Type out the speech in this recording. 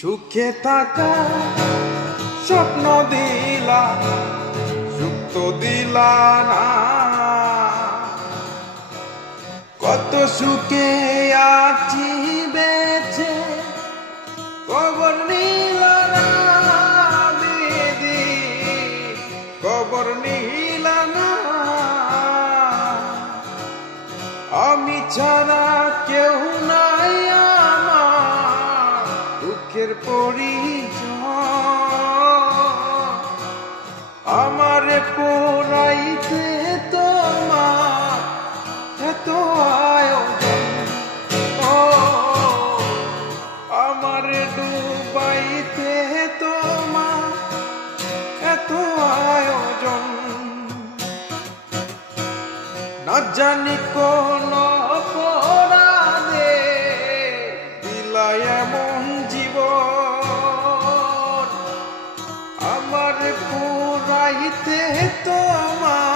সুখে থাকা স্বপ্ন দিলা, সুখ তো দিলা না। কত সুখে আছি বেঁচে, খবর নিলা না দিদি, খবর নিলা না। আমি ছাড়া কেউ নাই আমার দুঃখের পরিচয়। আমারে পোড়াইতে তোমার এত আয়োজন, ও আমারে ডুবাইতে তোমার এত আয়োজন। না জানি কোন অপরাধে দিলা এমন জীবন, আমার পুরাইতে তোমার